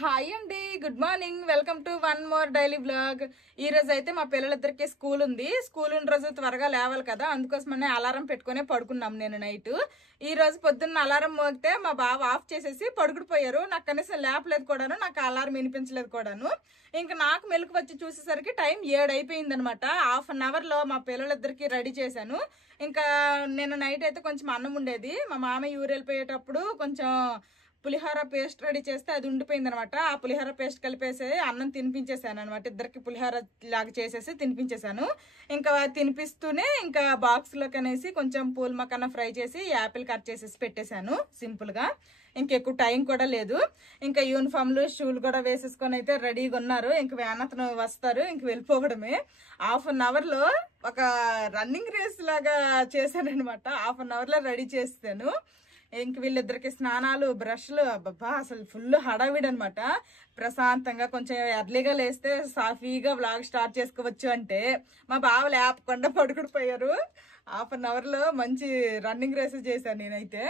Hi అండి, good morning. Welcome to one more daily blog. ఈ రోజు అయితే మా పిల్లలిద్దరికి స్కూల్ ఉంది. స్కూల్ ఉన్న రోజు త్వరగా లేవాలి కదా, అందుకోసమనే అలారం పెట్టుకునే పడుకున్నాం. నేను నైట్ ఈ రోజు పొద్దున్న అలారం మోగితే మా బావ ఆఫ్ చేసేసి పడుకుడిపోయారు. నాకు కనీసం లేపలేదు కూడాను, నాకు అలారం వినిపించలేదు కూడాను. ఇంకా నాకు మెలకు వచ్చి చూసేసరికి టైం 7 అయిపోయింది అనమాట. హాఫ్ అన్ అవర్ లో మా పిల్లలిద్దరికి రెడీ చేశాను. ఇంకా నేను నైట్ అయితే కొంచెం అన్నం ఉండేది. మా మామయ్య ఊరు వెళ్ళిపోయేటప్పుడు కొంచెం పులిహోర పేస్ట్ రెడీ చేస్తే అది ఉండిపోయింది అనమాట. ఆ పులిహోర పేస్ట్ కలిపేసి అన్నం తినిపించేసాను అనమాట. ఇద్దరికి పులిహోర లాగా చేసేసి తినిపించేసాను. ఇంకా తినిపిస్తూనే ఇంకా బాక్స్ లోకి అనేసి కొంచెం పూల్ మకాన ఫ్రై చేసి యాపిల్ కట్ చేసేసి పెట్టేశాను సింపుల్ గా. ఇంకెక్కువ టైం కూడా లేదు. ఇంకా యూనిఫామ్లు షూలు కూడా వేసేసుకొని అయితే రెడీగా ఉన్నారు. ఇంక వ్యాన్ అతను వస్తారు, ఇంక వెళ్ళిపోవడమే. హాఫ్ అన్ అవర్ లో ఒక రన్నింగ్ రేస్ లాగా చేశాను అనమాట. హాఫ్ అన్ అవర్ లో రెడీ చేస్తాను. ఇంక వీళ్ళిద్దరికి స్నానాలు, బ్రష్లు, అబ్బబ్బా అసలు ఫుల్ హడావిడి అనమాట. ప్రశాంతంగా కొంచెం ఎర్లీగా లేస్తే సాఫీగా వ్లాగ్ స్టార్ట్ చేసుకోవచ్చు అంటే మా బావ లేపకుండా పడుకుడిపోయారు. హాఫ్ అన్ అవర్ లో మంచి రన్నింగ్ రేస్ చేశాను నేనైతే.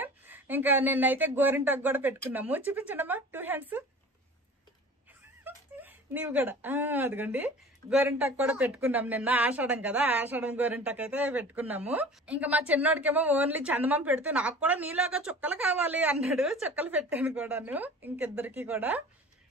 ఇంకా నిన్నైతే గోరింటాకు కూడా పెట్టుకున్నాము. చూపించండమ్మా 2 హ్యాండ్స్. నీవు కూడా అదిగోండి గోరింటాకు కూడా పెట్టుకున్నాం. నిన్న ఆషాఢం కదా, ఆషాఢం గోరింటాకు అయితే పెట్టుకున్నాము. ఇంకా మా చిన్నోడికేమో ఓన్లీ చందమామ పెడితే నాకు కూడా నీలాగా చుక్కలు కావాలి అన్నాడు. చుక్కలు పెట్టాను కూడాను ఇంకిద్దరికి కూడా.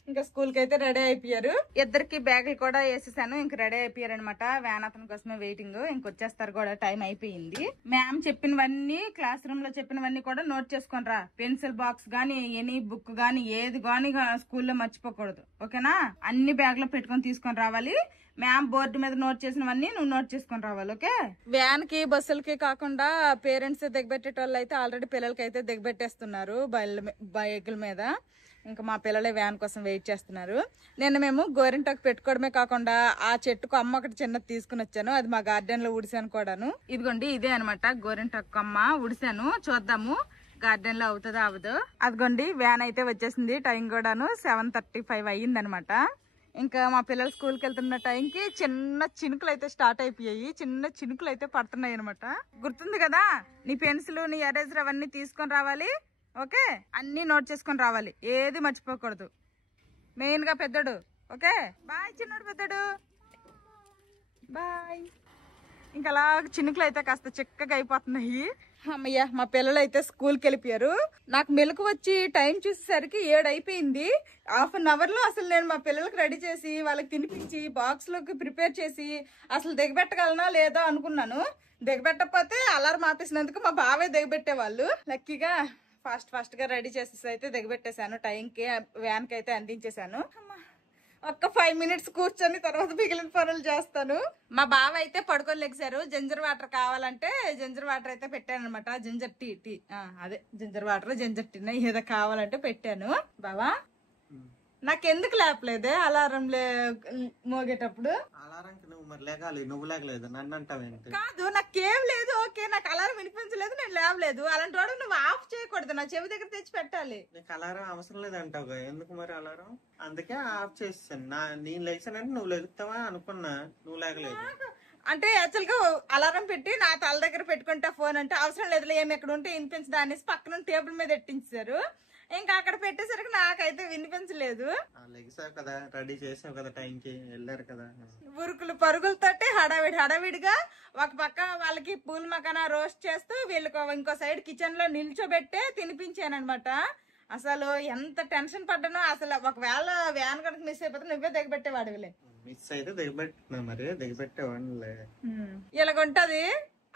ఇంకా స్కూల్ కి అయితే రెడీ అయిపోయారు. ఇద్దరికి బ్యాగులు కూడా వేసేసాను. ఇంక రెడీ అయిపోయారు అనమాట. వ్యాన్ అతని కోసమే వెయిటింగ్. ఇంకొచ్చేస్తారు కూడా, టైం అయిపోయింది. మ్యామ్ చెప్పినవన్నీ, క్లాస్ రూమ్ లో చెప్పినవన్నీ కూడా నోట్ చేసుకొని రా. పెన్సిల్ బాక్స్ గానీ, ఎనీ బుక్ గానీ, ఏది గానీ స్కూల్లో మర్చిపోకూడదు, ఓకేనా? అన్ని బ్యాగ్ లో పెట్టుకొని తీసుకొని రావాలి. మ్యామ్ బోర్డు మీద నోట్ చేసినవన్నీ నువ్వు నోట్ చేసుకొని రావాలి, ఓకే? వ్యాన్ కి, బస్సులకి కాకుండా పేరెంట్స్ దిగబెట్టేటోళ్ళు అయితే ఆల్రెడీ పిల్లలకి అయితే దిగబెట్టేస్తున్నారు బైకుల మీద. ఇంకా మా పిల్లలే వ్యాన్ కోసం వెయిట్ చేస్తున్నారు. నిన్న మేము గోరింటాకు పెట్టుకోవడమే కాకుండా ఆ చెట్టుకు అమ్మ ఒకటి చిన్నది తీసుకుని వచ్చాను. అది మా గార్డెన్ లో ఉడిసాను కూడాను. ఇదిగోండి ఇదే అనమాట గోరింటాకు అమ్మ. ఉడిసాను, చూద్దాము గార్డెన్ లో అవుతుందో అవదో. అదిగోండి వ్యాన్ అయితే వచ్చేసింది. టైం కూడాను 7:35 అయ్యింది అనమాట. ఇంకా మా పిల్లలు స్కూల్కి వెళ్తున్న టైంకి చిన్న చినుకులు అయితే స్టార్ట్ అయిపోయాయి. చిన్న చినుకులు అయితే పడుతున్నాయి అనమాట. గుర్తుంది కదా, నీ పెన్సిల్, నీ ఎరేజర్ అవన్నీ తీసుకొని రావాలి, ఓకే? అన్ని నోట్ చేసుకొని రావాలి, ఏది మర్చిపోకూడదు. మెయిన్ గా పెద్దోడు, ఓకే? బాయ్ చిన్నోడు, పెద్దోడు బాయ్. ఇంకా అలా చినుకులు అయితే కాస్త చిక్కగా అయిపోతున్నాయి. అమ్మయ్య, మా పిల్లలు అయితే స్కూల్కి వెళ్ళిపోయారు. నాకు మెలకు వచ్చి టైం చూసేసరికి 7 అయిపోయింది. హాఫ్ అన్ అవర్ లో అసలు నేను మా పిల్లలకి రెడీ చేసి వాళ్ళకి తినిపించి బాక్స్ లోకి ప్రిపేర్ చేసి అసలు దిగబెట్టగలనా లేదా అనుకున్నాను. దిగబెట్టకపోతే అలారం ఆపేసినందుకు మా బావే దిగబెట్టేవాళ్ళు. లక్కీగా ఫాస్ట్ గా రెడీ చేసేసి అయితే దిగబెట్టేశాను. టైంకి వ్యాన్ కి అయితే అందించేశాను. ఒక్క 5 మినిట్స్ కూర్చొని తర్వాత మిగిలిన పనులు చేస్తాను. మా బావ అయితే పడుకొని లెగ్సారు. జింజర్ వాటర్ కావాలంటే జింజర్ వాటర్ అయితే పెట్టాను అనమాట. జింజర్ టీ అదే జింజర్ వాటర్, జింజర్ టీ ఏదో కావాలంటే పెట్టాను. బావా నాకెందుకు లేపలేదే అలారం మోగేటప్పుడు? అలారంకి నువ్వు మరి లేగాలి, నువ్వు లేగలేదు, నన్ను అంటావేంటి? కాదు, నాకేం లేదు, ఓకే. నాకు అలారం వినిపించలేదు, నేను లేవలేదు. అలాంటి వాడు నువ్వు ఆఫ్ చేయకూడదు, నా చెవి దగ్గర తెచ్చి పెట్టాలి. నీకు అలారం అవసరం లేదు అంటావుగా, ఎందుకు మరి అలారం? అందుకే ఆఫ్ చేసాను. నేను లేచానంటే నువ్వు లెగుతావా అనుకున్నా, నువ్వు లేగలేదు. అంటే యాక్చువల్ గా అలారం పెట్టి నా తల దగ్గర పెట్టుకుంటా ఫోన్ అంటే అవసరం లేదు, ఏమి ఎక్కడ ఉంటే వినిపించదా అనేసి పక్కన టేబుల్ మీద ఎట్టించారు. ఇంకా అక్కడ పెట్టేసరికి నాకైతే వినిపించలేదు. లెగిసావు కదా, రెడీ చేసావు కదా, టైంకి వెళ్ళారు కదా. ఉరుకులు పరుగులతోటి హడావిడిగా ఒక పక్క వాళ్ళకి పూల మకాన రోస్ట్ చేస్తూ వీళ్ళకి ఇంకో సైడ్ కిచెన్ లో నిల్చోబెట్టే తినిపించాను అనమాట. అసలు ఎంత టెన్షన్ పడ్డానో. అసలు ఒకవేళ వ్యాన్ కనుక మిస్ అయిపోతే నువ్వే దిగబెట్టేవాడివిలే. మిస్ అయితే దిగబెట్టినా, మరి దిగబెట్టేవాడిలే. ఇలాగుంటది.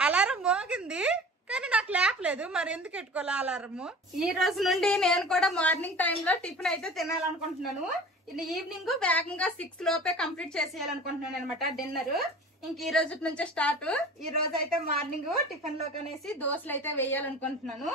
అలారం మోగింది కానీ నాకు లేపలేదు, మరి ఎందుకు పెట్టుకోవాలి అలారము? ఈ రోజు నుండి నేను కూడా మార్నింగ్ టైంలో టిఫిన్ అయితే తినాలనుకుంటున్నాను. ఈవినింగ్ వేగంగా 6 లోపే కంప్లీట్ చేసేయాలనుకుంటున్నాను అనమాట డిన్నర్. ఇంక ఈ రోజు నుంచే స్టార్ట్. ఈ రోజు అయితే మార్నింగ్ టిఫిన్ లోకి అనేసి దోశలు అయితే వేయాలనుకుంటున్నాను.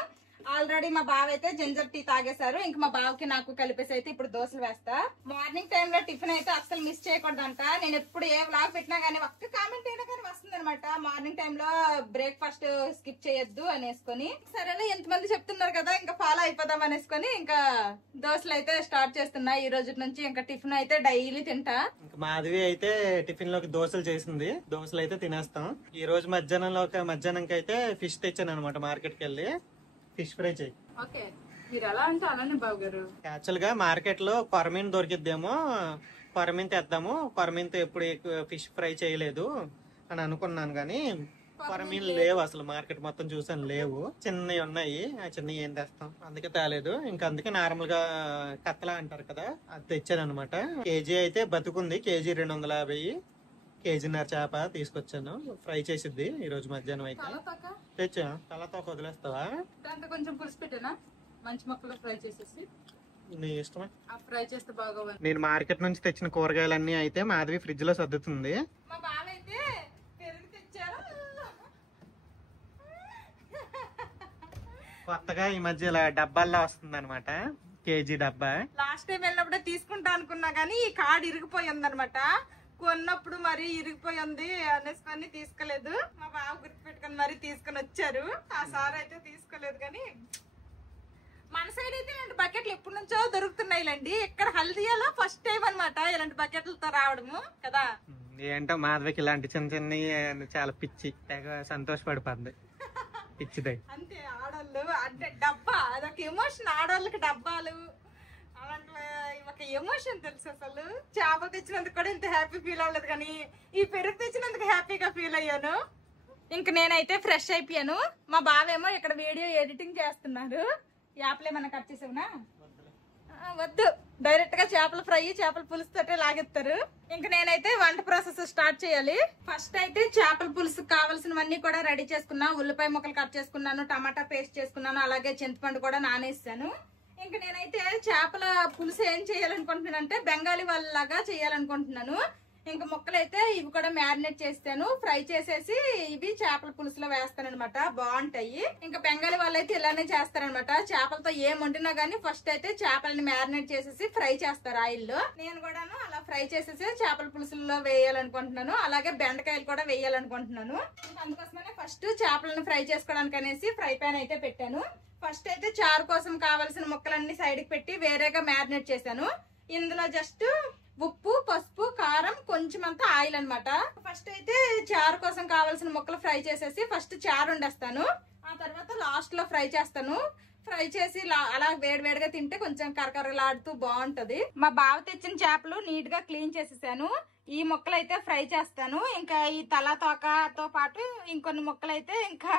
ఆల్రెడీ మా బావ అయితే జింజర్ టీ తాగేశారు. ఇంక మా బావకి నాకు కలిపేసి అయితే ఇప్పుడు దోశలు వేస్తా. మార్నింగ్ టైమ్ లో టిఫిన్ అయితే అస్సలు మిస్ చేయకూడదంట. నేను ఎప్పుడు ఏ వ్లాగ్ పెట్టినా గానీ ఒక్క కామెంట్ అయినా కానీ వస్తుంది అనమాట. మార్నింగ్ టైమ్ లో బ్రేక్ఫాస్ట్ స్కిప్ చేయొద్దు అనేసుకొని, సరేనా ఎంతమంది చెప్తున్నారు కదా ఇంకా ఫాలో అయిపోదాం అనేసుకొని ఇంకా దోశలు అయితే స్టార్ట్ చేస్తున్నా. ఈ రోజు నుంచి ఇంకా టిఫిన్ అయితే డైలీ తింటా. ఇంకా మాధవి అయితే టిఫిన్ లోకి దోశలు చేసింది. దోశలు అయితే తినేస్తాం. ఈ రోజు మధ్యాహ్నంకి అయితే ఫిష్ తెచ్చాను అనమాట మార్కెట్ కి వెళ్ళి. ఫిష్ ఫ్రై చేయి. ఓకే, మీరు ఎలా అంటే అలానే బాబు గారు. యాక్చువల్ గా మార్కెట్ లో కొరమీన్ దొరికిద్దేమో, కొరమీన్ తెద్దాము, కొరమీన్తో ఎప్పుడు ఫిష్ ఫ్రై చేయలేదు అని అనుకున్నాను, కానీ కొరమీన్ లేవు అసలు. మార్కెట్ మొత్తం చూసాను, లేవు. చిన్నవి ఉన్నాయి, ఆ చిన్నవి ఏం తెస్తాం, అందుకే తేలేదు. ఇంకా అందుకే నార్మల్ గా కత్తలా అంటారు కదా, అది తెచ్చాను అనమాట. కేజీ అయితే బతుకుంది, కేజీ 250, కేజీన్నర చేప తీసుకొచ్చాను. ఫ్రై చేసిద్ది ఈ రోజు మధ్యాహ్నం అయితే. తెచ్చా తలతో వదిలేస్తావా? దాంట్లో కొంచెం పులుసు పెట్టానా, మంచి మొక్కలు ఫ్రై చేసేసి. నీ ఇష్టమే, ఫ్రై చేస్తే బాగా. నేను మార్కెట్ నుంచి తెచ్చిన కూరగాయలన్నీ అయితే మాధవి ఫ్రిడ్జ్ లో సర్దుతుంది. మా బావ అయితే పెరుగు తెచ్చారు. కొత్తగా ఈ మధ్య ఇలా డబ్బాల్లో వస్తుంది అనమాట, కేజీ డబ్బా. లాస్ట్ టైం వెళ్ళినప్పుడే తీసుకుంటా అనుకున్నా గానీ ఈ కార్డ్ ఇరిగిపోయింది అనమాట. కొన్నప్పుడు మరి ఇరిగిపోయింది అనేసుకొని తీసుకోలేదు. మా బావ గుర్తు పెట్టుకొని మరి తీసుకొని వచ్చారు. ఆ సార్ అయితే తీసుకోలేదు. కానీ మన సైడ్ అయితే ఇలాంటి బకెట్లు ఎప్పటి నుంచో దొరుకుతున్నాయిలండి. ఇక్కడ హల్దీయాలో ఫస్ట్ టైం అనమాట ఇలాంటి బకెట్లతో రావడము కదా. ఏంటో మాధవికి ఇలాంటి చిన్న చిన్న చాలా పిచ్చి, తెగ సంతోషపడిపోద్ది పిచ్చిదై. అంతే ఆడవాళ్ళు అంటే డబ్బా అదొక ఎమోషన్. ఆడవాళ్ళకి డబ్బాలు అలాంటి ఒక ఎమోషన్ తెలుసు. అసలు చేపలు తెచ్చినందుకు కూడా ఇంత హ్యాపీ ఫీల్ అవ్వలేదు, కానీ ఈ పెరుగు తెచ్చినందుకు హ్యాపీగా ఫీల్ అయ్యాను. ఇంక నేనైతే ఫ్రెష్ అయిపోయాను. మా బావేమో ఇక్కడ వీడియో ఎడిటింగ్ చేస్తున్నారు. చేపలు ఏమన్నా కట్ చేసావునా? వద్దు, డైరెక్ట్ గా చేపల ఫ్రై, చేపల పులుసు తోటే లాగెత్తారు. ఇంక నేనైతే వంట ప్రాసెస్ స్టార్ట్ చేయాలి. ఫస్ట్ అయితే చేపల పులుసు కావాల్సినవన్నీ కూడా రెడీ చేసుకున్నా. ఉల్లిపాయ ముక్కలు కట్ చేసుకున్నాను, టమాటా పేస్ట్ చేసుకున్నాను, అలాగే చింతపండు కూడా నానేసాను. ఇంక నేనైతే చేపల పులుసు ఏం చేయాలనుకుంటున్నానంటే బెంగాలీ వాళ్ళలాగా చేయాలనుకుంటున్నాను. ఇంక ముక్కలు అయితే ఇవి కూడా మ్యారినేట్ చేస్తాను, ఫ్రై చేసేసి ఇవి చేపల పులుసులో వేస్తాను అనమాట. బాగుంటాయి. ఇంకా బెంగాలీ వాళ్ళు అయితే ఇలానే చేస్తారనమాట. చేపలతో ఏం వండినా గానీ ఫస్ట్ అయితే చేపలని మ్యారినేట్ చేసేసి ఫ్రై చేస్తారు ఆయిల్లో. నేను కూడాను అలా ఫ్రై చేసేసి చేపల పులుసుల్లో వేయాలనుకుంటున్నాను. అలాగే బెండకాయలు కూడా వేయాలనుకుంటున్నాను. అందుకోసమనే ఫస్ట్ చేపలను ఫ్రై చేసుకోవడానికి అనేసి ఫ్రై పాన్ అయితే పెట్టాను. ఫస్ట్ అయితే చారు కోసం కావాల్సిన ముక్కలన్నీ సైడ్ కి పెట్టి వేరేగా మ్యారినేట్ చేశాను. ఇందులో జస్ట్ ఉప్పు, పసుపు, కారం, కొంచెం అంతా ఆయిల్ అనమాట. ఫస్ట్ అయితే చారు కోసం కావాల్సిన ముక్కలు ఫ్రై చేసేసి ఫస్ట్ చారు వండేస్తాను. ఆ తర్వాత లాస్ట్ లో ఫ్రై చేస్తాను. ఫ్రై చేసి అలా వేడివేడిగా తింటే కొంచెం కరకరలాడుతూ బాగుంటది. మా బావ తెచ్చిన చేపలు నీట్ గా క్లీన్ చేసేసాను. ఈ ముక్కలు అయితే ఫ్రై చేస్తాను. ఇంకా ఈ తల తోకతో పాటు ఇంకొన్ని ముక్కలు అయితే ఇంకా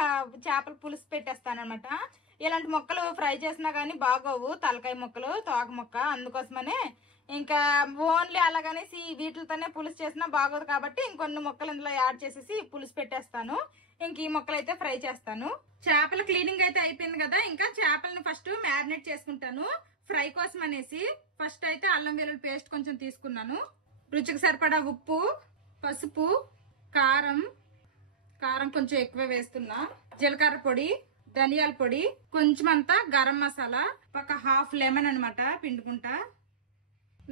చేపల పులుసు పెట్టేస్తాను అనమాట. ఇలాంటి ముక్కలు ఫ్రై చేసినా గానీ బాగోవు, తలకాయ ముక్కలు, తోక ముక్క. అందుకోసమనే ఇంకా ఓన్లీ అలాగనేసి వీటితోనే పులుసు చేసినా బాగోదు కాబట్టి ఇంకొన్ని ముక్కలు ఇందులో యాడ్ చేసేసి పులుసు పెట్టేస్తాను. ఇంక ఈ ముక్కలు అయితే ఫ్రై చేస్తాను. చేపల క్లీనింగ్ అయితే అయిపోయింది కదా. ఇంకా చేపలను ఫస్ట్ మ్యారినేట్ చేసుకుంటాను ఫ్రై కోసం అనేసి. ఫస్ట్ అయితే అల్లం వెల్లుల్లి పేస్ట్ కొంచెం తీసుకున్నాను. రుచికి సరిపడా ఉప్పు, పసుపు, కారం కొంచెం ఎక్కువ వేస్తున్నా, జీలకర్ర పొడి, ధనియాల పొడి, కొంచెం అంతా గరం మసాలా, ఒక హాఫ్ లెమన్ అనమాట పిండుకుంటా.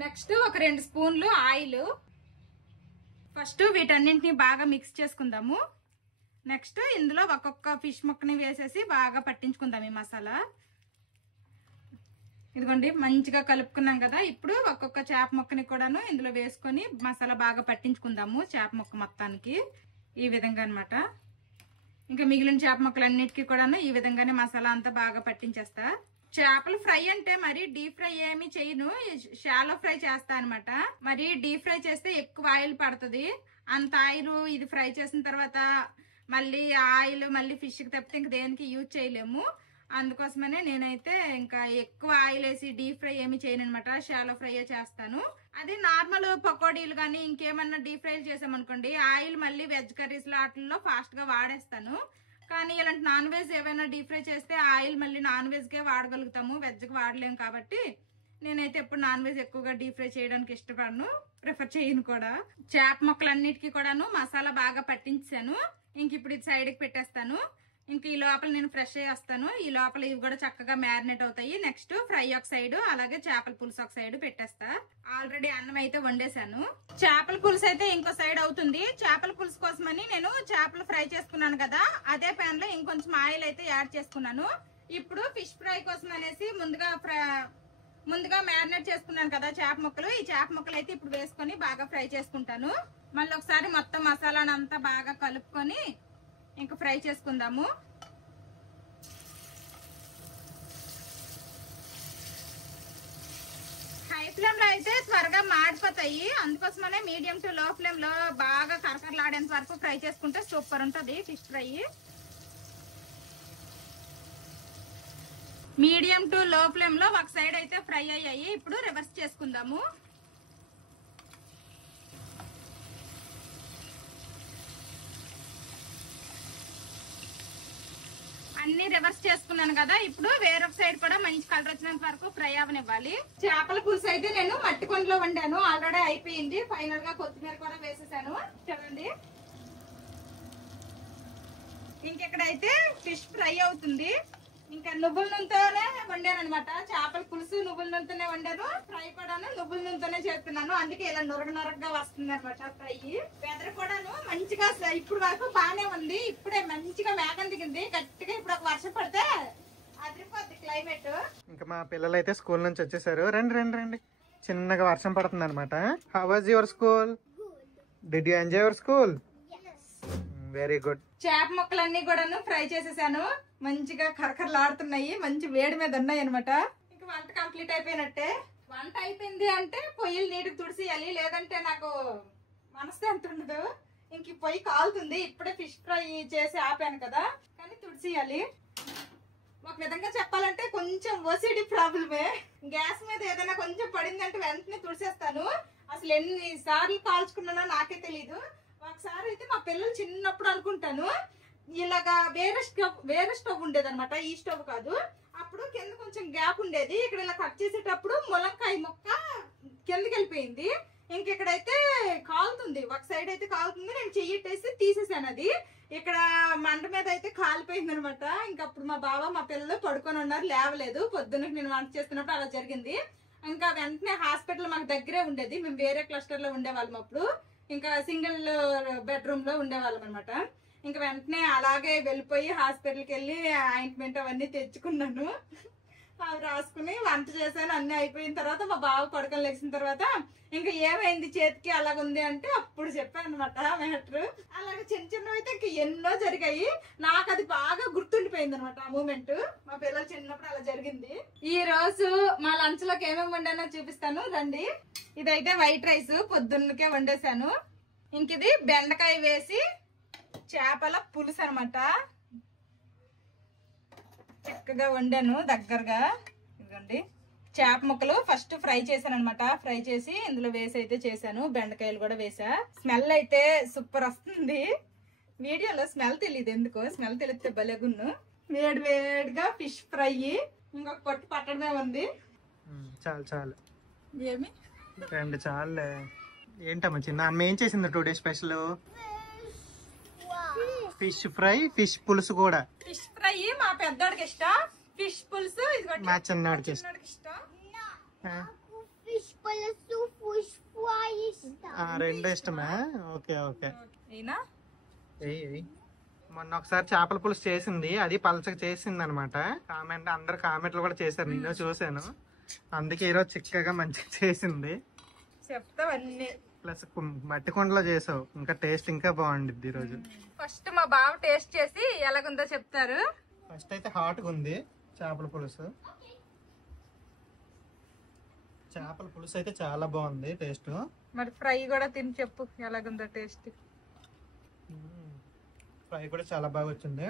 నెక్స్ట్ ఒక 2 స్పూన్లు ఆయిల్. ఫస్ట్ వీటన్నింటినీ బాగా మిక్స్ చేసుకుందాము. నెక్స్ట్ ఇందులో ఒక్కొక్క ఫిష్ ముక్కని వేసేసి బాగా పట్టించుకుందాం ఈ మసాలా. ఇదిగోండి మంచిగా కలుపుకున్నాం కదా. ఇప్పుడు ఒక్కొక్క చేప ముక్కని కూడాను ఇందులో వేసుకొని మసాలా బాగా పట్టించుకుందాము చేప ముక్క మొత్తానికి. ఈ విధంగా అనమాట. ఇంకా మిగిలిన చేప ముక్కలన్నిటికీ కూడాను ఈ విధంగానే మసాలా అంతా బాగా పట్టించేస్తా. చేపలు ఫ్రై అంటే మరి డీప్ ఫ్రై ఏమి చేయను, షాలో ఫ్రై చేస్తా అనమాట. మరి డీప్ ఫ్రై చేస్తే ఎక్కువ ఆయిల్ పడుతుంది. అంత ఆయిల్ ఇది ఫ్రై చేసిన తర్వాత మళ్ళీ ఆయిల్ మళ్ళీ ఫిష్ కి తప్పితే ఇంక దేనికి యూజ్ చేయలేము. అందుకోసమనే నేనైతే ఇంకా ఎక్కువ ఆయిల్ వేసి డీప్ ఫ్రై ఏమి చేయను అనమాట. షాలో ఫ్రై చేస్తాను. అది నార్మల్ పకోడీలు కానీ ఇంకేమన్నా డీప్ ఫ్రై చేసామనుకోండి ఆయిల్ మళ్ళీ వెజ్ కర్రీస్ లో వాటిల్లో ఫాస్ట్ గా వాడేస్తాను. కానీ ఇలాంటి నాన్ వెజ్ ఏమైనా డీప్ ఫ్రై చేస్తే ఆయిల్ మళ్ళీ నాన్ వెజ్ కే వాడగలుగుతాము, వెజ్ కి వాడలేము. కాబట్టి నేనైతే ఎప్పుడు నాన్ వెజ్ ఎక్కువగా డీప్ ఫ్రై చేయడానికి ఇష్టపడను, ప్రిఫర్ చేయను కూడా. చేప ముక్కలన్నిటికీ కూడాను మసాలా బాగా పట్టించాను. ఇంక ఇప్పుడు ఇది సైడ్ కి పెట్టేస్తాను. ఇంక ఈ లోపల నేను ఫ్రెష్ అయ్యి వస్తాను. ఈ లోపల ఇవి కూడా చక్కగా మ్యారినేట్ అవుతాయి. నెక్స్ట్ ఫ్రై ఒక సైడ్, అలాగే చేపల పులుసు ఒక సైడ్ పెట్టేస్తా. ఆల్రెడీ అన్నం అయితే వండేసాను. చేపల పులుసు అయితే ఇంకో సైడ్ అవుతుంది. చేపల పులుసు కోసమని నేను చేపలు ఫ్రై చేసుకున్నాను కదా, అదే పాన్ లో ఇంకొంచెం ఆయిల్ అయితే యాడ్ చేసుకున్నాను. ఇప్పుడు ఫిష్ ఫ్రై కోసం అనేసి ముందుగా మ్యారినేట్ చేసుకున్నాను కదా చేప ముక్కలు. ఈ చేప ముక్కలు అయితే ఇప్పుడు వేసుకొని బాగా ఫ్రై చేసుకుంటాను. మళ్ళీ ఒకసారి మొత్తం మసాలాను అంతా బాగా కలుపుకొని ఇంకా ఫ్రై చేసుకుందాము. ఫ్లేమ్ లో అయితే త్వరగా మాడిపోతాయి, అందుకోసమనే మీడియం టు లో ఫ్లేమ్ లో బాగా కరకరలాడేంత వరకు ఫ్రై చేసుకుంటే సూపర్ ఉంటది ఫిష్ ఫ్రై. మీడియం టు లో ఫ్లేమ్ లో ఒక సైడ్ అయితే ఫ్రై అయ్యాయి, ఇప్పుడు రివర్స్ చేసుకుందాము. అన్ని రివర్స్ చేసుకున్నాను కదా, ఇప్పుడు వేరొక సైడ్ కూడా మంచి కలర్ వచ్చినంత వరకు ఫ్రై అవనివ్వాలి. చేపల పులుసు అయితే నేను మట్టి కొండలో వండాను, ఆల్రెడీ అయిపోయింది. ఫైనల్ గా కొత్తిమీర కూడా వేసేసాను చూడండి. ఇంకెక్కడైతే ఫిష్ ఫ్రై అవుతుంది. ఇంకా నువ్వుల నూనెతోనే వండాను అనమాట. చేపల పులుసు నువ్వుల నూనెతోనే వండాను, ఫ్రై కూడా నువ్వుల నూనెతోనే చేస్తున్నాను. అందుకే ఇలా నొరగ వస్తుంది అనమాట ఫ్రై. వెదర్ కూడాను మంచిగా ఇప్పుడు వరకు బాగానే ఉంది, ఇప్పుడే మంచిగా మేఘం దిగింది గట్టిగా. ఇప్పుడు ఒక వర్షం పడితే అదిరిపోద్ది క్లైమేట్. ఇంకా మా పిల్లలు అయితే స్కూల్ నుంచి వచ్చేసారు. రండి రండి రండి. చిన్నగా వర్షం పడుతుంది అనమాట. How was your school? Did you enjoy your school? Very good. చేప ముక్కలన్నీ కూడాను ఫ్రై చేసేసాను, మంచిగా కరకరలాడుతున్నాయి, మంచి వేడి మీద ఉన్నాయి అనమాట. ఇంకా వంట కంప్లీట్ అయిపోయినట్టే. వంట అయిపోయింది అంటే పొయ్యిలు నీటికి తుడిసేయాలి, లేదంటే నాకు మనశ్శాంతి ఉండదు. ఇంక ఈ పొయ్యి కాలుతుంది, ఇప్పుడే ఫిష్ ఫ్రై చేసి ఆపాను కదా, కానీ తుడిసేయాలి. ఒక విధంగా చెప్పాలంటే కొంచెం ఓసిడి ప్రాబ్లమే. గ్యాస్ మీద ఏదైనా కొంచెం పడిందంటే వెంటనే తుడిసేస్తాను. అసలు ఎన్ని సార్లు కాల్చుకున్నానో నాకే తెలీదు. ఒకసారి అయితే మా పిల్లలు చిన్నప్పుడు అనుకుంటాను ఇలాగా వేరే స్టవ్ ఉండేది అనమాట, ఈ స్టవ్ కాదు. అప్పుడు కింద కొంచెం గ్యాప్ ఉండేది, ఇక్కడ ఇలా కట్ చేసేటప్పుడు ములంకాయ ముక్క కిందకి వెళ్ళిపోయింది. ఇంకెక్కడైతే కాలుతుంది, ఒక సైడ్ అయితే కాలుతుంది. నేను చెయ్యట్టేసి తీసేసాను అది. ఇక్కడ మంట మీద అయితే కాలిపోయింది అనమాట. ఇంకప్పుడు మా బావ మా పిల్లలు పడుకొని ఉన్నారు, లేవలేదు. పొద్దున్న నేను వంట చేస్తున్నప్పుడు అలా జరిగింది. ఇంకా వెంటనే హాస్పిటల్ మనకు దగ్గరే ఉండేది, మేము వేరే క్లస్టర్ లో ఉండేవాళ్ళం అప్పుడు. ఇంకా సింగిల్ బెడ్రూమ్ లో ఉండేవాళ్ళం అనమాట. ఇంకా వెంటనే అలాగే వెళ్ళిపోయి హాస్పిటల్కి వెళ్ళి ఆయింట్మెంట్ అవన్నీ తెచ్చుకున్నాను. అవి రాసుకుని వంట చేశాను. అన్ని అయిపోయిన తర్వాత మా బావ పడుకొని లేచిన తర్వాత ఇంకా ఏమైంది చేతికి అలాగుంది అంటే అప్పుడు చెప్పాను అనమాట మ్యాటర్. అలాగే చిన్న చిన్నవి అయితే ఇంకా ఎన్నో జరిగాయి, నాకు అది బాగా గుర్తుండిపోయింది అనమాట ఆ మూమెంట్. మా పిల్లలు చిన్నప్పుడు అలా జరిగింది. ఈ రోజు మా లంచ్ లోకి ఏమేమి వండానో చూపిస్తాను రండి. ఇదైతే వైట్ రైస్ పొద్దున్నకే వండేసాను. ఇంక ఇది బెండకాయ వేసి చేపల పులుసు అనమాట, చక్కగా వండాను దగ్గరగా. ఇదిగోండి చేప ముక్కలు ఫస్ట్ ఫ్రై చేశాను అనమాట. ఫ్రై చేసి ఇందులో వేసి అయితే చేశాను, బెండకాయలు కూడా వేసా. స్మెల్ అయితే సూపర్ వస్తుంది. వీడియోలో స్మెల్ తెలియదు ఎందుకో, స్మెల్ తెలిస్తే భలేగున్ను. వేడి వేడిగా ఫిష్ ఫ్రై, ఇంకొక పొట్టు పట్టడమే ఉంది. చాలు చాలు, ఏమి రెండు చాలులే. ఏంటమ్మా చిన్న అమ్మ ఏం చేసింది 2 days special? Fish fry, fish పులుసు కూడా. ఫిష్ ఫ్రై మా పెద్దోడికి ఇష్టం, ఫిష్ పులుసు ఇది మా చిన్నోడికి ఇష్టం. రెండు ఇష్టమా? Okay okay. మొన్న ఒకసారి చేపల పులుసు చేసింది, అది పలచగా చేసింది అనమాట. అందరు కామెంట్లు కూడా చేశారు, నేను చూసాను. అందుకే ఈరోజు చిక్కగా మంచిగా చేసింది. చెప్తావన్నీ ప్లస్ మట్టి కొండలో చేసావు, ఇంకా టేస్ట్ ఇంకా బాగుండిద్ది ఈరోజు. ఫస్ట్ మా బావ టేస్ట్ చేసి ఎలాగుందో చెప్తారు. ఫస్ట్ అయితే హాట్ గా ఉంది చేపల పులుసు. చేపల పులుసు అయితే చాలా బాగుంది టేస్ట్. మరి ఫ్రై కూడా తిని చెప్పు ఎలాగుందో టేస్ట్. ఫ్రై కూడా చాలా బాగా వచ్చింది.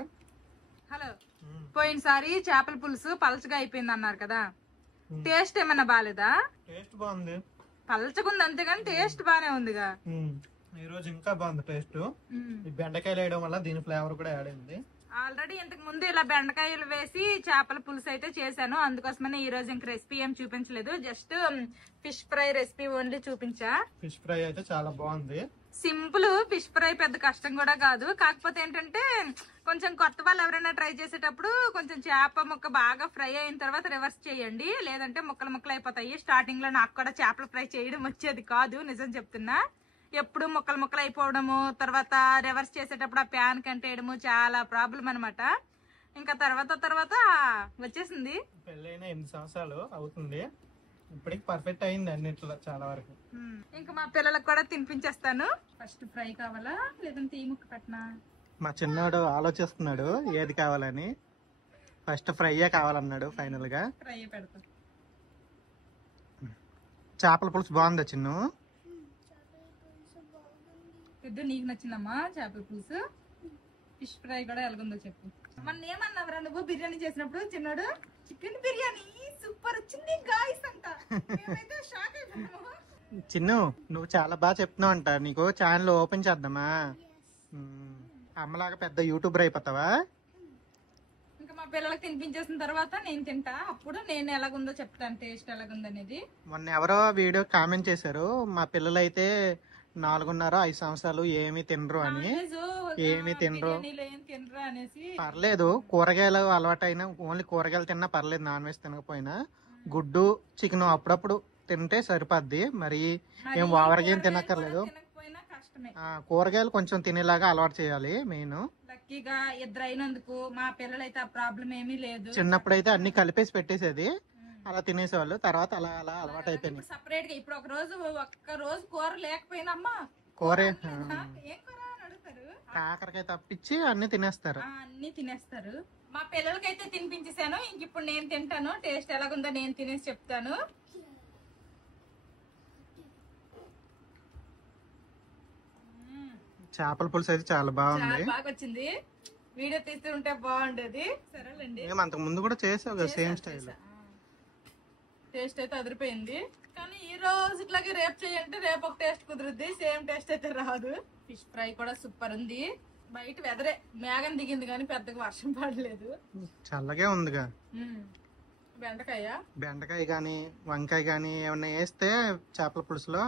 హలో, పోయినసారి చేపల పులుసు పలచగా అయిపోయింది అన్నారు కదా, టేస్ట్ ఏమన్నా బాలేదా? టేస్ట్ బాగుంది, పలచగుంది అంతేగాని టేస్ట్ బానే ఉందిగా. ఈ రోజు ఇంకా బాగుంది టేస్ట్. ఈ బెండకాయలు వేయడం వల్ల దీని ఫ్లేవర్ కూడా యాడ్ అయింది. ఆల్రెడీ ఇంతకు ముందు ఇలా బెండకాయలు వేసి చేపల పులుసు అయితే చేశాను, అందుకోసమనే ఈ రోజు ఇంక రెసిపీ ఏం చూపించలేదు, just fish fry recipe only చూపించా. ఫిష్ ఫ్రై అయితే చాలా బాగుంది, సింపుల్. ఫిష్ ఫ్రై పెద్ద కష్టం కూడా కాదు, కాకపోతే ఏంటంటే కొంచెం కొత్త వాళ్ళు ఎవరైనా ట్రై చేసేటప్పుడు కొంచెం చేప ముక్క బాగా ఫ్రై అయిన తర్వాత రివర్స్ చేయండి, లేదంటే ముక్కలు ముక్కలు అయిపోతాయి. స్టార్టింగ్ లో నాకు కూడా చేపల ఫ్రై చేయడం వచ్చేది కాదు, నిజం చెప్తున్నా. ఎప్పుడు ముక్కలు ముక్కలు అయిపోవడము, తర్వాత రివర్స్ చేసేటప్పుడు ఆ ప్యాన్ కంటేయడము చాలా ప్రాబ్లం అనమాట. ఇంకా తర్వాత వచ్చేసింది. పెళ్ళైన 8 సంవత్సరాలు అవుతుంది, ఇప్పటికి పర్ఫెక్ట్ అయింది అన్నిట్లో చాలా వరకు. ఇంకా మా పిల్లలకు కూడా తినిపించేస్తాను. ఫస్ట్ ఫ్రై కావాలా లేదంటే ఈ ముక్క కట్టినా? మా చిన్నోడు ఆలోచిస్తున్నాడు ఏది కావాలని. ఫస్ట్ ఫ్రైయే కావాలన్నాడు ఫైనల్ గా. ఫ్రై పెడతా. చేపల పులుసు బాగుందా చిన్ను? పెద్ద నీకు నచ్చిందమ్మా చేపల పులుసు? ఫిష్ ఫ్రై కూడా ఎలాగుందో చెప్పు. మొన్న ఏమన్నావురా నువ్వు బిర్యానీ చేసినప్పుడు? చిన్నోడు చికెన్ బిర్యానీ సూపర్ వచ్చింది గాయ్స్ అంట. మేమైతే షాక్ అయిపోయాము. చిన్ను నువ్వు చాలా బాగా చెప్తున్నావు అంట. నీకు ఛానల్ ఓపెన్ చేద్దామా? అమ్మలాగా పెద్ద యూట్యూబర్ అయిపోతావా? ఇంకా మా పిల్లలకి తినిపించేసిన తర్వాత నేను తింటా, అప్పుడు నేను ఎలాగుందో చెప్తాను టేస్ట్ ఎలాగుంది అనేది. మొన్న ఎవరో వీడియో కామెంట్ చేశారు, మా పిల్లలు అయితే 4.5 సంవత్సరాలు ఏమి తినరు అని. ఏమి తినరు అనేసి. పర్లేదు, కూరగాయలు అలవాటైనా ఓన్లీ కూరగాయలు తిన్నా పర్లేదు, నాన్ వెజ్ తినకపోయినా. గుడ్డు చికెన్ అప్పుడప్పుడు తింటే సరిపోద్ది, మరి ఏం ఓవర్గా ఏం తినక్కర్లేదు. కూరగాయలు కొంచెం తినేలాగా అలవాటు చేయాలి మెయిన్. లక్కీగా ఇద్దరు అయినందుకు మా పిల్లలైతే ఆ ప్రాబ్లం ఏమీ లేదు. చిన్నప్పుడైతే అన్ని కలిపేసి పెట్టేసేది, అలా తినేసేవాళ్ళు. తర్వాత అలా అలా అలవాటు అయిపోయింది. సపరేట్ గా ఇప్పుడు ఒక్క రోజు కూర లేకపోయినమ్మా, కూర ఏం కూర అని అడుగుతారు. కాకరకాయ తప్పించి అన్ని తినేస్తారు. అన్ని తినేస్తారు. మా పిల్లలకైతే తినిపించేసాను, ఇంక ఇప్పుడు నేను తింటాను. టేస్ట్ ఎలాగుందో నేను తినేసి చెప్తాను. చేపల పులుసు అయితే చాలా బాగుంది, బాగా వచ్చింది. వీడియో తీస్తుంటే బాగుండేది. సరేలేండి, మేము అంతకు ముందు కూడా చేసావు కదా సేమ్ స్టైల్. టేస్ట్ అయితే అదిరిపోయింది. కానీ ఈ రోజు ఇట్లాగే రేపు చేయంటే రేపు ఒక టేస్ట్ కుదురుద్ది, సేమ్ టేస్ట్ అయితే రాదు. ఫిష్ ఫ్రై కూడా సూపర్ ఉంది. బయట వెదరే మేఘం దిగింది కానీ పెద్దగా వర్షం పడలేదు, చల్లగే ఉందిగా. బెండకాయ గానీ వంకాయ గానీ ఏమన్నా వేస్తే చేపల పులుసులో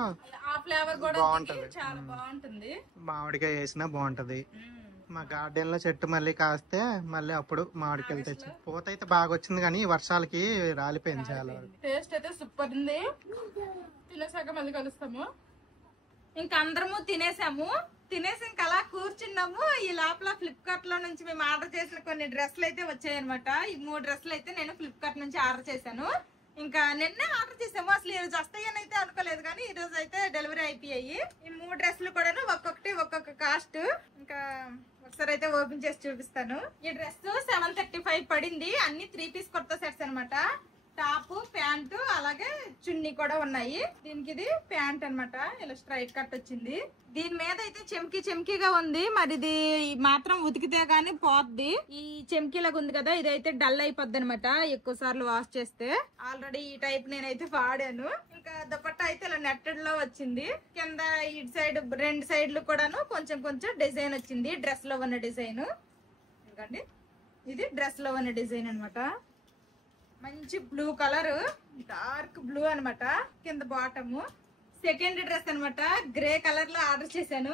ఆ ఫ్లేవర్ కూడా బాగుంటది, చాలా బాగుంటుంది. మామిడికాయ వేసినా బాగుంటది. మా గార్డెన్ లో చెట్టు మళ్ళీ కాస్తే మళ్ళీ అప్పుడు మామిడికాయలు తెచ్చి. పూత అయితే బాగా వచ్చింది కానీ ఈ వర్షాలకి రాలిపోయింది చాలా వరకు. టేస్ట్ అయితే సూపర్ ఉంది. తినేసాక మళ్ళీ కలుస్తాము. ఇంకా అందరము తినేసాము. ఇంకా అలా కూర్చున్నాము. ఈ లోపల ఫ్లిప్కార్ట్ లో నుంచి మేము ఆర్డర్ చేసిన కొన్ని డ్రెస్సులు అయితే వచ్చాయనమాట. ఈ 3 డ్రెస్సులు అయితే నేను ఫ్లిప్కార్ట్ నుంచి ఆర్డర్ చేశాను. ఇంకా నిన్నే ఆర్డర్ చేసాము. అసలు ఈ రోజు వస్తాయని అయితే అనుకోలేదు, కానీ ఈ రోజు అయితే డెలివరీ అయిపోయాయి. ఈ 3 డ్రెస్సులు కూడా ఒక్కొక్కటి ఒక్కొక్క కాస్ట్. ఇంకా ఒకసారి అయితే ఓపెన్ చేసి చూపిస్తాను. ఈ డ్రెస్ 735 పడింది. అన్ని 3 పీస్ కొత్త సెట్స్ అనమాట. టాప్, ప్యాంటు, అలాగే చున్నీ కూడా ఉన్నాయి. దీనికి ఇది ప్యాంట్ అనమాట, ఇలా స్ట్రైట్ కట్ వచ్చింది. దీని మీద అయితే చెమ్కీగా ఉంది. మరి ఇది మాత్రం ఉతికితే గానీ పోద్ది. ఈ చెమ్కీలాగా ఉంది కదా, ఇదైతే డల్ అయిపోద్ది అనమాట ఎక్కువ సార్లు వాష్ చేస్తే. ఆల్రెడీ ఈ టైప్ నేనైతే వాడాను. ఇంకా దుపట్టా అయితే ఇలా నెట్టెడ్ లో వచ్చింది. కింద ఇటు సైడ్ 2 సైడ్లు కూడాను కొంచెం డిజైన్ వచ్చింది. డ్రెస్ లో ఉన్న డిజైన్. ఎందుకండి ఇది డ్రెస్ లో ఉన్న డిజైన్ అనమాట. మంచి బ్లూ కలర్, డార్క్ బ్లూ అనమాట. కింద బాటమ్. సెకండ్ డ్రెస్ అనమాట, గ్రే కలర్ లో ఆర్డర్ చేశాను.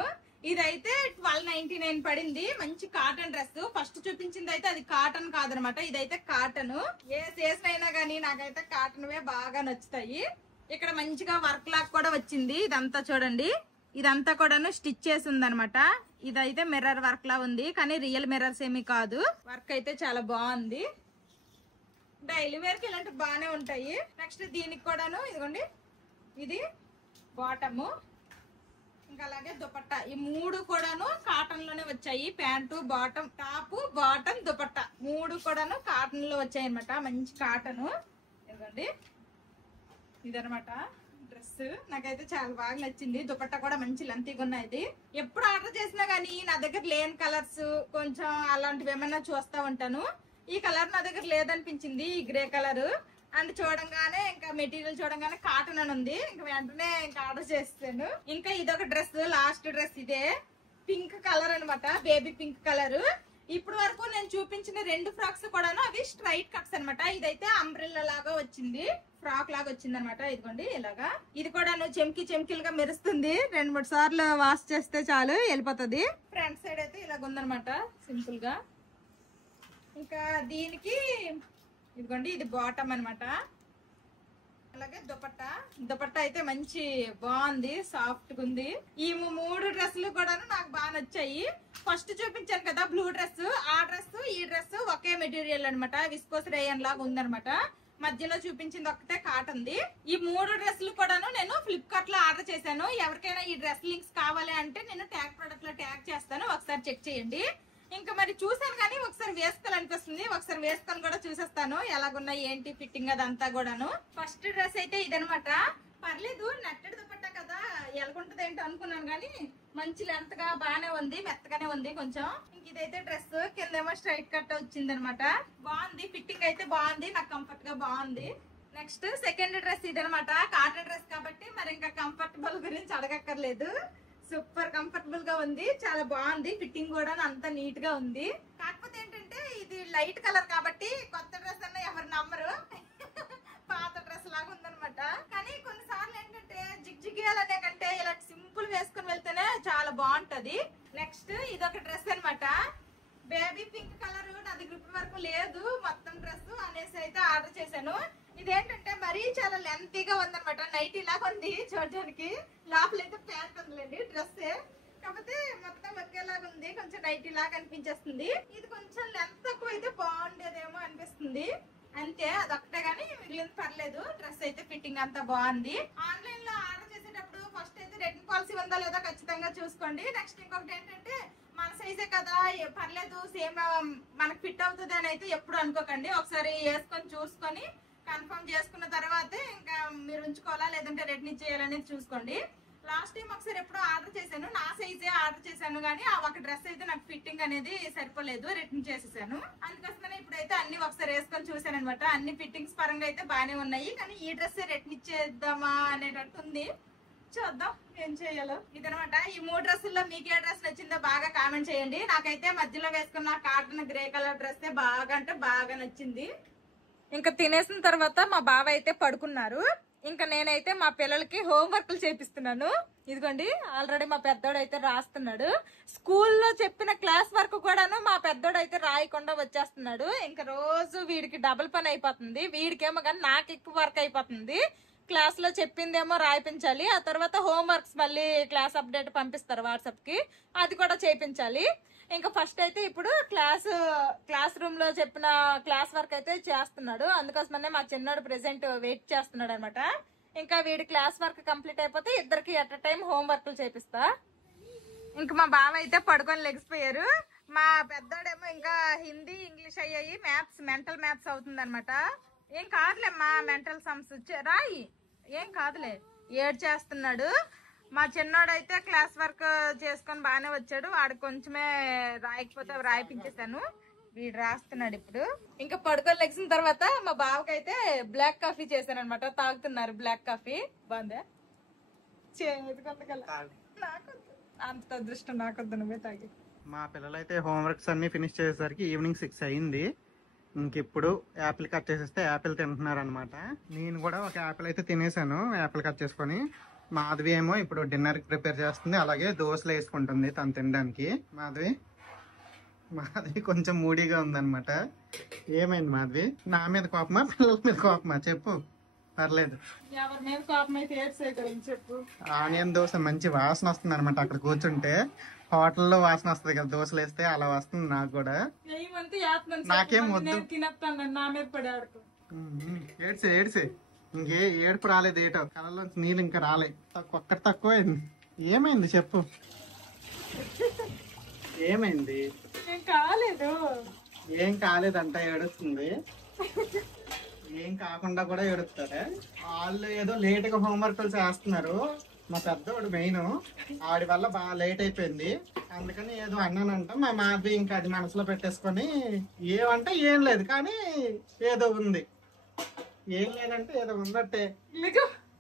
ఇదైతే 1299 పడింది. మంచి కాటన్ డ్రెస్. ఫస్ట్ చూపించింది అయితే అది కాటన్ కాదనమాట, ఇదైతే కాటన్. ఏ సీజన్ అయినా గానీ నాకైతే కాటన్ వే బాగా నచ్చుతాయి. ఇక్కడ మంచిగా వర్క్ లాగా కూడా వచ్చింది. ఇదంతా చూడండి, ఇదంతా కూడాను స్టిచ్ చేసి ఉందనమాట. ఇదైతే మిర్రర్ వర్క్ లా ఉంది, కానీ రియల్ మిర్రర్స్ ఏమీ కాదు. వర్క్ అయితే చాలా బాగుంది. డైలీ వేర్ కి ఇలాంటి బాగానే ఉంటాయి. నెక్స్ట్ దీనికి కూడాను ఇదిగోండి, ఇది బాటమ్, ఇంకా అలాగే దుపట్టా. ఈ 3 కూడాను కాటన్ లోనే వచ్చాయి. Pant, bottom, top, bottom, dupatta 3 కూడాను కాటన్ లో వచ్చాయి అనమాట. మంచి కాటన్. ఇదిగోండి, ఇదనమాట డ్రెస్. నాకైతే చాలా బాగా నచ్చింది. దుపట్టా కూడా మంచి లెంతీగా ఉన్నాయి. ఎప్పుడు ఆర్డర్ చేసినా గానీ నా దగ్గర లేని కలర్స్ కొంచెం అలాంటివి ఏమైనా చూస్తా ఉంటాను. ఈ కలర్ నా దగ్గర లేదనిపించింది, ఈ గ్రే కలర్. అండ్ చూడంగానే ఇంకా మెటీరియల్ చూడంగానే కాటన్ అని ఉంది. ఇంకా వెంటనే ఇంకా ఆర్డర్ చేస్తాను. ఇంకా ఇదొక డ్రెస్, లాస్ట్ డ్రెస్. ఇదే పింక్ కలర్ అనమాట, బేబీ పింక్ కలర్. ఇప్పుడు వరకు నేను చూపించిన 2 ఫ్రాక్స్ కూడాను అవి స్ట్రైట్ కట్స్ అనమాట. ఇదైతే అంబ్రెల్లా లాగా వచ్చింది, ఫ్రాక్ లాగా వచ్చింది అనమాట. ఇదిగోండి ఇలాగా. ఇది కూడా చెమ్కీలుగా మెరుస్తుంది. 2-3 సార్లు వాష్ చేస్తే చాలు వెళ్ళిపోతుంది. ఫ్రంట్ సైడ్ అయితే ఇలాగ ఉందనమాట, సింపుల్ గా. ఇంకా దీనికి ఇదిగోండి, ఇది బాటమ్ అనమాట. అలాగే దుపట్టా అయితే మంచి బాగుంది, సాఫ్ట్ గా ఉంది. ఈ 3 డ్రెస్సులు కూడా నాకు బాగా నచ్చాయి. ఫస్ట్ చూపించాను కదా బ్లూ డ్రెస్, ఆ డ్రెస్ ఈ డ్రెస్ ఒకే మెటీరియల్ అనమాట. విస్కోస్ రేయన్ లాగా ఉందనమాట. మధ్యలో చూపించింది ఒకటే కాటన్ ది. ఈ 3 డ్రెస్సులు కూడాను నేను ఫ్లిప్కార్ట్ లో ఆర్డర్ చేశాను. ఎవరికైనా ఈ డ్రెస్ లింక్స్ కావాలి అంటే నేను ట్యాగ్ ప్రొడక్ట్ లో ట్యాగ్ చేస్తాను, ఒకసారి చెక్ చేయండి. ఇంకా మరి చూసాను కానీ ఒకసారి వేసుకోవాలనిపిస్తుంది. ఒకసారి వేసుకొని కూడా చూసేస్తాను ఎలాగున్నాయి ఏంటి ఫిట్టింగ్ అదంతా కూడాను. ఫస్ట్ డ్రెస్ అయితే ఇదనమాట. పర్లేదు, నెట్టెడ్ దుపట్టా కదా ఎలాగుంటది ఏంటో అనుకున్నాను కానీ మంచి లెంత్ గా బాగానే ఉంది, మెత్తగానే ఉంది కొంచెం. ఇంక ఇదైతే డ్రెస్ కిందేమో స్ట్రైట్ కట్ వచ్చింది అనమాట. బాగుంది, ఫిట్టింగ్ అయితే బాగుంది, నాకు కంఫర్ట్ గా బాగుంది. నెక్స్ట్ సెకండ్ డ్రెస్ ఇదనమాట, కాటన్ డ్రెస్ కాబట్టి మరి ఇంకా కంఫర్టబుల్ గురించి అడగక్కర్లేదు. సూపర్ కంఫర్టబుల్ గా ఉంది, చాలా బాగుంది, ఫిట్టింగ్ కూడా అంత నీట్ గా ఉంది. కాకపోతే ఏంటంటే ఇది లైట్ కలర్ కాబట్టి కొత్త డ్రెస్ అన్న ఎవరు నమ్మరు, పాత డ్రెస్ లాగా ఉందనమాట. కానీ కొన్నిసార్లు ఏంటంటే జిగ్జిగేయాలనే కంటే ఇలా సింపుల్ వేసుకుని వెళ్తేనే చాలా బాగుంటది. నెక్స్ట్ ఇదొక డ్రెస్ అనమాట, బేబీ పింక్ కలర్, నాది గ్రిప్ వరకు లేదు మొత్తం డ్రెస్ అనేసి అయితే ఆర్డర్ చేశాను. ఇదేంటంటే మరీ చాలా లెంతీగా ఉందనమాట, నైట్ ఇలాగా ఉంది చూడడానికి. లోపలైతే ప్యాంట్ ఉందిలేండి, డ్రెస్ కాకపోతే మొత్తం ఒకేలాగా ఉంది, కొంచెం నైట్ లాగా అనిపించేస్తుంది. ఇది కొంచెం లెంత్ తక్కువ అయితే బాగుండేదేమో అనిపిస్తుంది అంతే, అదొక్కటే గానీ మిగిలింది పర్లేదు. డ్రెస్ అయితే ఫిట్టింగ్ అంతా బాగుంది. ఆన్లైన్ లో ఆర్డర్ చేసేటప్పుడు ఫస్ట్ అయితే రిటర్న్ పాలసీ ఉందా లేదా ఖచ్చితంగా చూసుకోండి. నెక్స్ట్ ఇంకొకటి ఏంటంటే మన సైజే కదా పర్లేదు, సేమ్ మనకు ఫిట్ అవుతుంది అని అయితే ఎప్పుడు అనుకోకండి. ఒకసారి వేసుకొని చూసుకొని కన్ఫర్మ్ చేసుకున్న తర్వాతే ఇంకా మీరు ఉంచుకోవాలా లేదంటే రిటర్న్ ఇచ్చేయాలనేది చూసుకోండి. లాస్ట్ టైం ఒకసారి ఎప్పుడో ఆర్డర్ చేశాను, నా సైజే ఆర్డర్ చేశాను కానీ ఆ ఒక డ్రెస్ అయితే నాకు ఫిట్టింగ్ అనేది సరిపోలేదు, రిటర్న్ చేసేసాను. అందుకోసమనే ఇప్పుడైతే అన్ని ఒకసారి వేసుకొని చూసాను అనమాట. అన్ని ఫిట్టింగ్స్ పరంగా అయితే బాగానే ఉన్నాయి, కానీ ఈ డ్రెస్ రిటర్న్ ఇచ్చేద్దామా అనేటట్టు ఉంది. చూద్దాం ఏం చేయాలో. ఇదనమాట, ఈ 3 డ్రెస్సుల్లో మీకు ఏ డ్రెస్ నచ్చిందో బాగా కామెంట్ చేయండి. నాకైతే మధ్యలో వేసుకున్న కాటన్ గ్రే కలర్ డ్రెస్ బాగా అంటే బాగా నచ్చింది. ఇంకా తినేసిన తర్వాత మా బావ అయితే పడుకున్నారు. ఇంకా నేనైతే మా పిల్లలకి హోంవర్క్లు చేపిస్తున్నాను. ఇదిగోండి, ఆల్రెడీ మా పెద్దోడు అయితే రాస్తున్నాడు. స్కూల్లో చెప్పిన క్లాస్ వర్క్ కూడాను మా పెద్దోడు అయితే రాయకుండా వచ్చేస్తున్నాడు. ఇంకా రోజు వీడికి డబుల్ పని అయిపోతుంది. వీడికేమో కానీ నాకు ఎక్కువ వర్క్ అయిపోతుంది. క్లాస్ లో చెప్పిందేమో రాయిపించాలి, ఆ తర్వాత హోంవర్క్స్ మళ్ళీ క్లాస్ అప్డేట్ పంపిస్తారు వాట్సాప్ కి, అది కూడా చేయించాలి. ఇంకా ఫస్ట్ అయితే ఇప్పుడు క్లాస్ రూమ్ లో చెప్పిన క్లాస్ వర్క్ అయితే చేస్తున్నాడు. అందుకోసమనే మా చిన్నోడు ప్రెసెంట్ వెయిట్ చేస్తున్నాడు అనమాట. ఇంకా వీడి క్లాస్ వర్క్ కంప్లీట్ అయిపోతే ఇద్దరికి ఎట్ టైం హోంవర్క్లు చేపిస్తా. ఇంకా మా బావ అయితే పడుకొని లెగిసిపోయారు. మా పెద్దోడేమో ఇంకా హిందీ ఇంగ్లీష్ అయ్యాయి, మ్యాథ్స్ మెంటల్ మ్యాథ్స్ అవుతుంది అనమాట. ఏం కాదులేమ్మా, మెంటల్ సమ్స్ రాయి, ఏం కాదులే, ఏడ్ చేస్తున్నాడు. మా చిన్నోడైతే క్లాస్ వర్క్ చేసుకొని బాగానే వచ్చాడు, వాడు కొంచెమే రాయకపోతే రాయిపించేసాను, వీడు రాస్తున్నాడు ఇప్పుడు. ఇంకా పడుకొని లెగిసిన తర్వాత మా బావకైతే బ్లాక్ కాఫీ చేశాను అనమాట, తాగుతున్నారు బ్లాక్ కాఫీ. బాగుందా? అంత అదృష్టం నాకొద్దు, నువ్వే తాగి. మా పిల్లలైతే హోంవర్క్స్ అన్ని ఫినిష్ చేసేసరికి ఈవినింగ్ 6 అయింది. ఇంకిప్పుడు యాపిల్ కట్ చేసేస్తే యాపిల్ తింటున్నారు అనమాట. నేను కూడా ఒక యాపిల్ అయితే తినేసాను, యాపిల్ కట్ చేసుకొని. మాధవి ఏమో ఇప్పుడు డిన్నర్ ప్రిపేర్ చేస్తుంది, అలాగే దోశలు వేసుకుంటుంది తను తినడానికి. మాధవి కొంచెం మూడీగా ఉందన్నమాట. ఏమైంది మాధవి? నా మీద కోపమా పిల్లల మీద కోపమా చెప్పు, పర్లేదు. ఎవరి మీద కోపం అయితే చెప్పు. ఆనియన్ దోశ మంచి వాసన వస్తుంది అనమాట, అక్కడ కూర్చుంటే హోటల్లో వాసన వస్తుంది కదా దోశలు వేస్తే, అలా వస్తుంది నాకు కూడా. నాకేం వద్దు, ఏడ్సే ఇంకే ఏడుపు రాలేదు, ఏటో కళ్ళలోంచి నీళ్ళు ఇంకా రాలే, ఒక్కటి తక్కువైంది. ఏమైంది చెప్పు, ఏమైంది? ఏం కాలేదంట, ఏడుస్తుంది. ఏం కాకుండా కూడా ఏడుస్తారా? వాళ్ళు ఏదో లేట్ గా హోంవర్క్లు చేస్తున్నారు. మా పెద్దవాడు మెయిన్, ఆడి వల్ల బాగా లేట్ అయిపోయింది, అందుకని ఏదో అన్నానంట. మా మాది ఇంకా అది మనసులో పెట్టేసుకొని ఏమంటే ఏం లేదు కానీ ఏదో ఉంది, ఏం లేదంటే ఏదో ఉన్నట్టే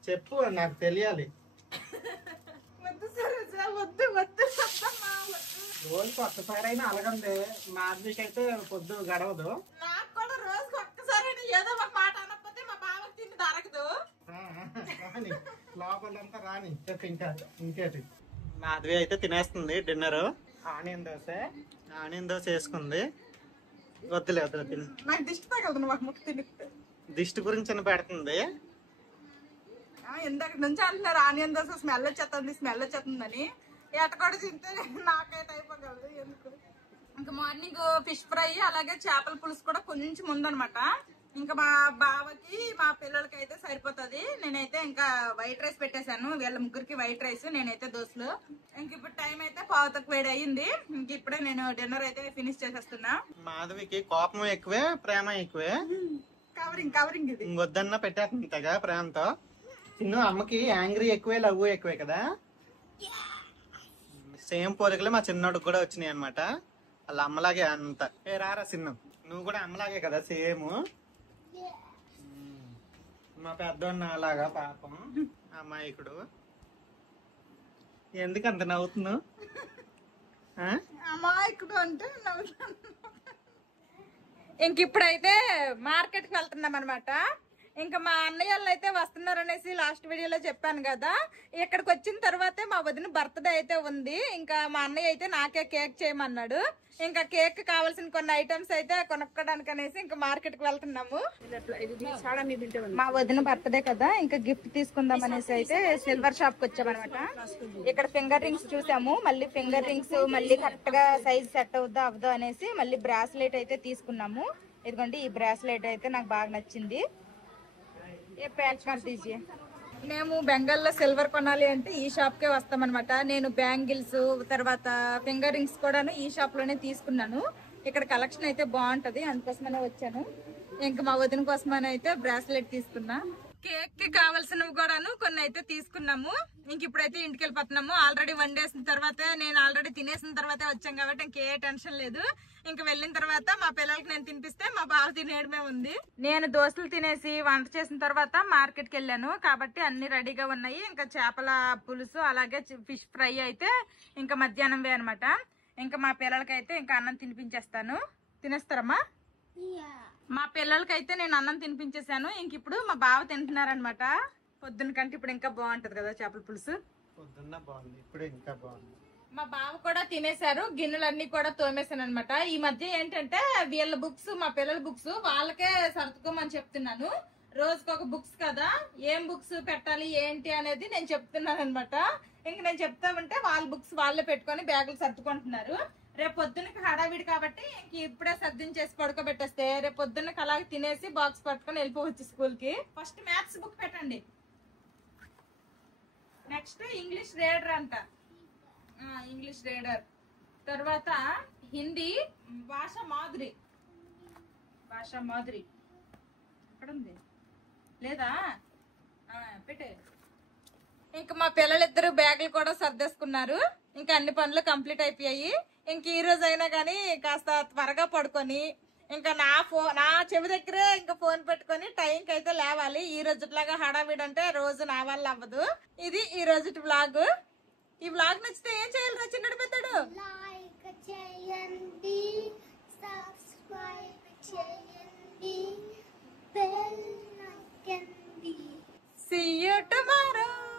చెప్పు, నాకు తెలియాలి. రోజుకి ఒక్కసారైనా అలగందే, మాదికైతే పొద్దు గడవదు. నాకు కూడా రోజుకి ఒక్కసారి ఏదో ఒక మాట అనకపోతే మా బావకి తిండి దొరకదు. రాని లోపలంతా రాని చెప్పు. ఇంకా ఇంకేటి? మాధవి అయితే తినేస్తుంది డిన్నర్. ఆనియన్ దోశ వేసుకుంది. వద్దులే తిని, నాకు దిష్టి తగలదు, మాకు ముక్కు తిని దిష్టి గురించి పెడుతుంది. ఇందాక నుంచి అంటున్నారు ఆనియన్ దోశ స్మెల్ వచ్చేస్తుందని. ఎట కూడా తింటే నాకైతే అయిపోగలదు ఎందుకు. ఇంకా మార్నింగ్ ఫిష్ ఫ్రై అలాగే చేపల పులుసు కూడా కొంచెం ఉందనమాట. ఇంకా మా బావకి మా పిల్లలకి అయితే సరిపోతుంది. నేనైతే ఇంకా వైట్ రైస్ పెట్టేశాను, వీళ్ళ ముగ్గురికి వైట్ రైస్, నేనైతే దోశలు. ఇంక ఇప్పుడు టైం అయితే 5:30 అయ్యింది. ఇంక ఇప్పుడే నేను డిన్నర్ అయితే ఫినిష్ చేసేస్తున్నా. మాధవికి కోపం ఎక్కువే, ప్రేమ ఎక్కువే. కవరింగ్ ఇది ఇంకొద్దన్నా పెట్టేస్తుందిగా ప్రేమతో. చిన్న అమ్మకి యాంగ్రీ ఎక్కువే లవ్ ఎక్కువే కదా. సేమ్ పోలికలే మా చిన్నోడికి కూడా వచ్చినాయి అనమాట. వాళ్ళ అమ్మలాగే అంత. ఏ రారా చిన్న, నువ్వు కూడా అమ్మలాగే కదా సేమ్. మా పెద్దోన్న అలాగా పాపం అమాయకుడు. ఎందుకు అంత నవ్వుతున్నావు? అమాయకుడు అంటే నవ్వుతాను. ఇంక ఇప్పుడైతే మార్కెట్ కి వెళ్తున్నాం అనమాట. ఇంకా మా అన్నయ్య వాళ్ళు అయితే వస్తున్నారు అనేసి లాస్ట్ వీడియోలో చెప్పాను కదా. ఇక్కడికి వచ్చిన తర్వాతే మా వదిన బర్త్డే అయితే ఉంది. ఇంకా మా అన్నయ్య అయితే నాకే కేక్ చేయమన్నాడు. ఇంకా కేక్ కావాల్సిన కొన్ని ఐటమ్స్ అయితే కొనుక్కోడానికి అనేసి ఇంకా మార్కెట్ కి వెళ్తున్నాము. మా వదిన బర్త్డే కదా, ఇంకా గిఫ్ట్ తీసుకుందాం అనేసి అయితే సిల్వర్ షాప్ కి వచ్చామన్నమాట. ఇక్కడ ఫింగర్ రింగ్స్ చూసాము. మళ్ళీ ఫింగర్ రింగ్స్ మళ్ళీ కరెక్ట్ గా సైజ్ సెట్ అవుద్దా అవదో అనేసి మళ్ళీ బ్రాస్లెట్ అయితే తీసుకున్నాము. ఇదిగోండి, ఈ బ్రాస్లెట్ అయితే నాకు బాగా నచ్చింది. మేము బెంగాల్లో సిల్వర్ కొనాలి అంటే ఈ షాప్ కే వస్తామన్నమాట. నేను బ్యాంగిల్స్ తర్వాత ఫింగర్ రింగ్స్ కూడాను ఈ షాప్ లోనే తీసుకున్నాను. ఇక్కడ కలెక్షన్ అయితే బాగుంటది, అందుకోసమనే వచ్చాను. ఇంకా మా వదిన కోసమని అయితే బ్రాస్లెట్ తీసుకున్నా. కేక్ కి కావాల్సినవి కూడాను కొన్ని అయితే తీసుకున్నాము. ఇంక ఇప్పుడైతే ఇంటికి వెళ్ళిపోతున్నాము. ఆల్రెడీ వండేసిన తర్వాత నేను ఆల్రెడీ తినేసిన తర్వాతే వచ్చాం కాబట్టి ఇంకే టెన్షన్ లేదు. ఇంక వెళ్ళిన తర్వాత మా పిల్లలకి నేను తినిపిస్తే మా బావ తినేయడమే ఉంది. నేను దోశలు తినేసి వంట చేసిన తర్వాత మార్కెట్ కి వెళ్ళాను కాబట్టి అన్ని రెడీగా ఉన్నాయి. ఇంకా చేపల పులుసు అలాగే ఫిష్ ఫ్రై అయితే ఇంకా మధ్యాహ్నం అనమాట. ఇంకా మా పిల్లలకైతే ఇంకా అన్నం తినిపించేస్తాను. తినేస్తారమ్మా? మా పిల్లలకైతే నేను అన్నం తినిపించేశాను. ఇంక ఇప్పుడు మా బావ తింటున్నారనమాట. పొద్దున్న కంటే ఇప్పుడు ఇంకా బాగుంటది కదా చేపల పులుసు. పొద్దున్న బాగుంది, ఇప్పుడు ఇంకా బాగుంది. మా బావ కూడా తినేశారు. గిన్నెలన్నీ కూడా తోమేశాను అనమాట. ఈ మధ్య ఏంటంటే వీళ్ళ బుక్స్, మా పిల్లల బుక్స్ వాళ్ళకే సర్దుకోమని చెప్తున్నాను. రోజుకొక బుక్స్ కదా, ఏం బుక్స్ పెట్టాలి ఏంటి అనేది నేను చెప్తున్నాను అనమాట. ఇంక నేను చెప్తామంటే వాళ్ళ బుక్స్ వాళ్ళే పెట్టుకొని బ్యాగులు సర్దుకుంటున్నారు. రేపు పొద్దున్నకి హడావిడి కాబట్టి ఇప్పుడే సర్దించేసి పడుకోబెట్టేస్తే రేపు పొద్దున్నకి అలాగే తినేసి బాక్స్ పట్టుకొని వెళ్ళిపోవచ్చు స్కూల్ కి. ఫస్ట్ మ్యాథ్స్ బుక్ పెట్టండి, నెక్స్ట్ ఇంగ్లీష్ రీడర్ అంట, ఇంగ్లీష్ రీడర్, తర్వాత హిందీ భాష మాధురి. ఎక్కడ ఉంది? లేదా పెట్టే. ఇంకా మా పిల్లలిద్దరు బ్యాగులు కూడా సర్దేసుకున్నారు. ఇంకా అన్ని పనులు కంప్లీట్ అయిపోయాయి. ఇంక ఈ రోజు అయినా కానీ కాస్త త్వరగా పడుకొని ఇంకా నా చెవి దగ్గరే ఇంకా ఫోన్ పెట్టుకొని టైంకి అయితే లేవాలి. ఈ రోజులాగా హడావిడి అంటే రోజు నా వల్ల అవ్వదు. ఇది ఈ రోజు వ్లాగ్. ఈ వ్లాగ్ నచ్చితే ఏం చేయాలి చిన్నడు పెద్దడు? లైక్ చేయండి, సబ్స్క్రైబ్ చేయండి, బెల్ నొక్కండి. See you tomorrow.